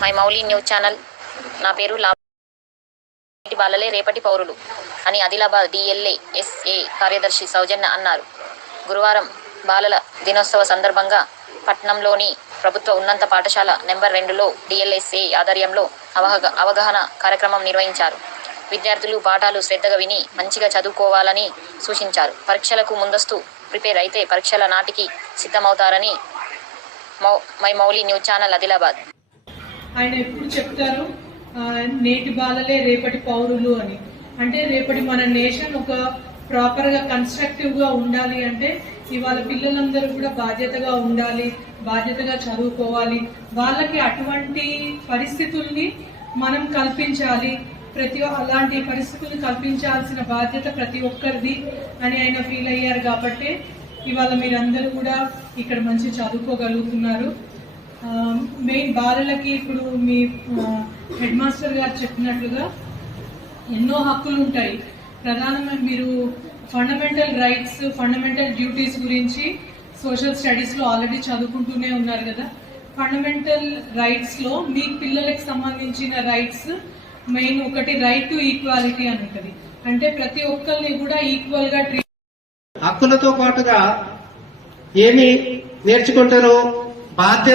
My Mouli news channel. నా పేరు లా నేటి బాలలే రేపటి పౌరులు అని ఆదిలాబాద్ డిఎల్ఏ ఎస్ఏ కార్యదర్శి సౌజన్య అన్నారు. గురువారం బాలల దినోత్సవ సందర్భంగా పట్నంలోని ప్రభుత్వ ఉన్నత పాఠశాల నెంబర్ రెండులో డిఎల్ఎస్ఏ ఆధ్వర్యంలో అవగాహ అవగాహన కార్యక్రమం నిర్వహించారు. విద్యార్థులు పాఠాలు శ్రద్ధగా విని మంచిగా చదువుకోవాలని సూచించారు. పరీక్షలకు ముందస్తు ప్రిపేర్ అయితే పరీక్షల నాటికి సిద్ధమవుతారని మౌ మై మౌలి న్యూస్ ఛానల్ ఆదిలాబాద్. ఆయన ఎప్పుడు చెప్తారు నేటి బాధలే రేపటి పౌరులు అని. అంటే రేపటి మన నేషన్ ఒక ప్రాపర్గా కన్స్ట్రక్టివ్గా ఉండాలి అంటే ఇవాళ పిల్లలందరూ కూడా బాధ్యతగా ఉండాలి బాధ్యతగా చదువుకోవాలి. వాళ్ళకి అటువంటి పరిస్థితుల్ని మనం కల్పించాలి. ప్రతి అలాంటి పరిస్థితుల్ని కల్పించాల్సిన బాధ్యత ప్రతి ఒక్కరిది అని ఆయన ఫీల్ అయ్యారు కాబట్టి ఇవాళ మీరందరూ కూడా ఇక్కడ మంచి చదువుకోగలుగుతున్నారు. మీ బాలలకి ఇప్పుడు మీ హెడ్ మాస్టర్ గారు చెప్పినట్లుగా ఎన్నో హక్కులు ఉంటాయి. ప్రధానంగా మీరు ఫండమెంటల్ రైట్స్ ఫండమెంటల్ డ్యూటీస్ గురించి సోషల్ స్టడీస్లో ఆల్రెడీ చదువుకుంటూనే ఉన్నారు కదా. ఫండమెంటల్ రైట్స్లో మీ పిల్లలకు సంబంధించిన రైట్స్ మెయిన్ ఒకటి రైట్ టు ఈక్వాలిటీ అని ఉంటుంది. అంటే ప్రతి ఒక్కరిని కూడా ఈక్వల్గా ట్రీట్ హక్కులతో పాటుగా ఏమి నేర్చుకుంటారో బాధ్యత